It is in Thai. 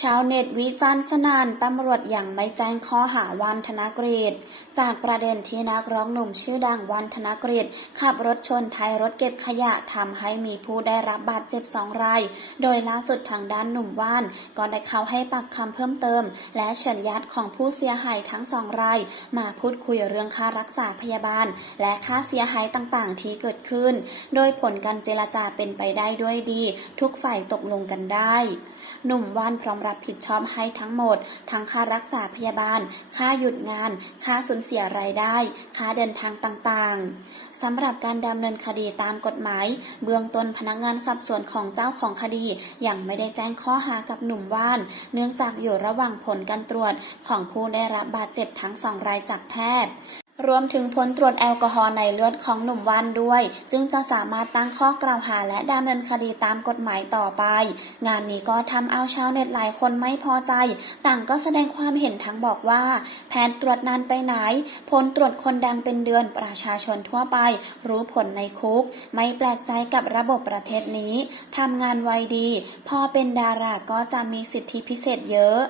ชาวเน็ตวิจารณ์สนานตำรวจยังไม่แจ้งข้อหาวันธนกฤษจากประเด็นที่นักร้องหนุ่มชื่อดังวันธนกฤษขับรถชนท้ายรถเก็บขยะทำให้มีผู้ได้รับบาดเจ็บสองราย โดยล่าสุดทางด้านหนุ่มว่านก็ได้เข้าให้ปากคำเพิ่มเติม และเชิญญาติของผู้เสียหายทั้งสองราย มาพูดคุยเรื่องค่ารักษาพยาบาล และค่าเสียหายต่างๆ ที่เกิดขึ้น โดยผลการเจรจาเป็นไปได้ด้วยดี ทุกฝ่ายตกลงกันได้ หนุ่มว่านพร้อมรับผิดชอบให้ทั้งหมด ทั้งค่ารักษาพยาบาล ค่าหยุดงาน ค่าสูญเสียรายได้ ค่าเดินทางต่างๆสำหรับการดำเนินคดีตามกฎหมาย เบื้องต้นพนักงานสอบสวนของเจ้าของคดียังไม่ได้แจ้งข้อหากับหนุ่มว่าน เนื่องจากอยู่ระหว่างผลการตรวจของผู้ได้รับบาดเจ็บทั้งสองรายจากแพทย์ รวมถึงผลตรวจแอลกอฮอล์ในเลือดของหนุ่มว่านด้วย จึงจะสามารถตั้งข้อกล่าวหาและดำเนินคดีตามกฎหมายต่อไป งานนี้ก็ทำเอาชาวเน็ตหลายคนไม่พอใจ ต่างก็แสดงความเห็นทั้งบอกว่า แผนตรวจนานไปไหน ผลตรวจคนดังเป็นเดือนประชาชนทั่วไป รู้ผลในคุก ไม่แปลกใจกับระบบประเทศนี้ทำงานไวดี พอเป็นดาราก็จะมีสิทธิพิเศษเยอะ